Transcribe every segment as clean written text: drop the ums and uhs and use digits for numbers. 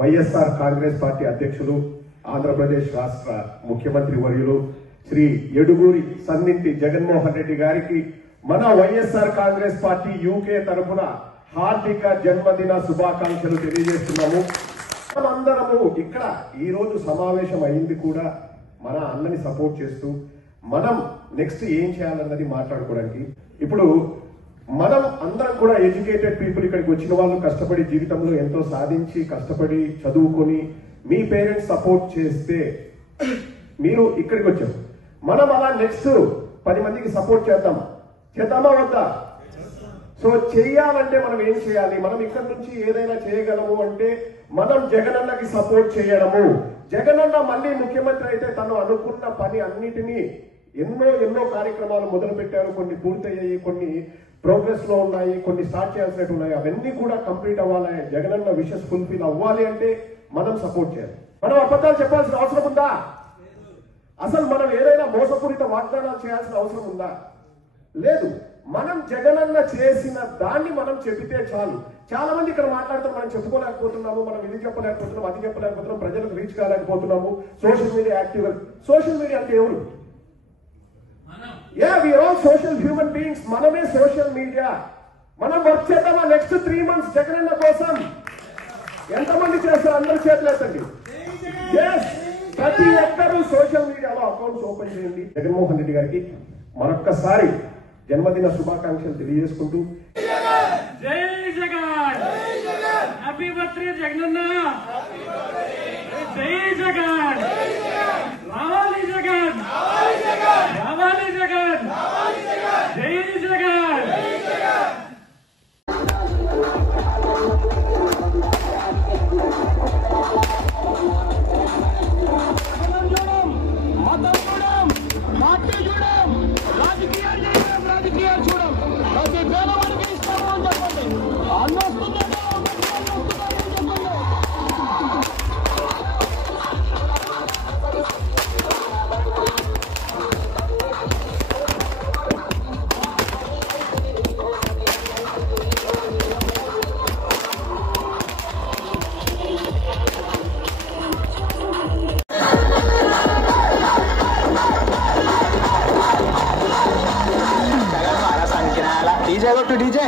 YSR Congress party అధ్యక్షులు ఆంధ్రప్రదేశ్ రాష్ట్ర ముఖ్యమంత్రి వర్యులు శ్రీ యడుగూరి సన్నింటి జగన్మోహన్ రెడ్డి గారికి మన వైఎస్ఆర్ కాంగ్రెస్ పార్టీ యూకే తరఫున హార్దిక జన్మదిన శుభాకాంక్షలు తెలియజేస్తున్నాము. మనమందరము ఇక్కడ ఈ రోజు సమావేశం అయింది కూడా మన అన్నని సపోర్ట్ చేస్తూ మనం నెక్స్ట్ ఏం చేయాలన్నది మాట్లాడుకోవడానికి. ఇప్పుడు మనం అందరం కూడా ఎడ్యుకేటెడ్ పీపుల్, ఇక్కడికి వచ్చిన వాళ్ళు కష్టపడి జీవితంలో ఎంతో సాధించి కష్టపడి చదువుకొని మీ పేరెంట్స్ సపోర్ట్ చేస్తే మీరు ఇక్కడికి వచ్చారు. మనం అలా నెక్స్ట్ 10 మందికి సపోర్ట్ చేద్దామా వద్దా? సో చెయ్యాలంటే మనం ఏం చేయాలి? మనం ఇక్కడ నుంచి ఏదైనా చేయగలము అంటే మనం జగనన్నకి సపోర్ట్ చేయడము. జగనన్న మళ్ళీ ముఖ్యమంత్రి అయితే తను అనుకున్న పని అన్నిటినీ ఎన్నో కార్యక్రమాలు మొదలు పెట్టారు. కొన్ని పూర్తయ్యాయి, కొన్ని ప్రోగ్రెస్ లో ఉన్నాయి, కొన్ని స్టార్ట్ చేయాల్సినట్టు ఉన్నాయి. అవన్నీ కూడా కంప్లీట్ అవ్వాలి. జగనన్న విషెస్ ఫుల్ఫిల్ అవ్వాలి అంటే మనం సపోర్ట్ చేయాలి. మనం అబద్ధాలు చెప్పాల్సిన అవసరం ఉందా? అసలు మనం ఏదైనా మోసపూరిత వాగ్దానాలు చేయాల్సిన అవసరం ఉందా? లేదు. మనం జగనన్న చేసిన దాన్ని మనం చెబితే చాలు. చాలా మంది ఇక్కడ మాట్లాడుతాం, మనం చెప్పుకోలేకపోతున్నాము, మనం ఇది చెప్పలేకపోతున్నాం, అది చెప్పలేకపోతున్నాం, ప్రజలకు రీచ్ కాలేకపోతున్నాము. Social media active. Social media అంటే ఎవరు? we are all social human beings. మనమే సోషల్ మీడియా. మనం వర్క్ చేద్దామా నెక్స్ట్ 3 months జగనన్న కోసం? ఎంతమంది చేస్తారు? అందరూ చేతులు ఎత్తండి. ప్రతి ఒక్కరూ సోషల్ మీడియాలో అకౌంట్స్ ఓపెన్ చేయండి. జగన్మోహన్ రెడ్డి గారికి మరొక్కసారి జన్మదిన శుభాకాంక్షలు తెలియజేసుకుంటూ జై జగన్, హ్యాపీ బర్త్డే జగనన్న, జై జగన్, రావాలి జగన్, రావాలి జగన్, జై జగన్. మతం చూడం, పార్టీ చూడం, రాజకీయాలు చూడం, ప్రతి పేదవాడికి ఇస్తాము అని చెప్పండి. అన్న వస్తుందంటే DJ go to DJ.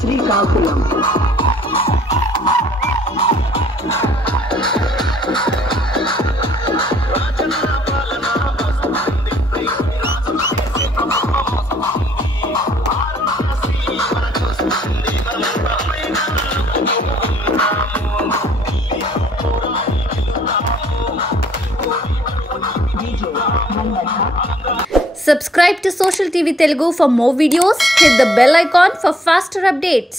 Srikakulam. Subscribe to Social TV Telugu for more videos. Hit the bell icon for faster updates.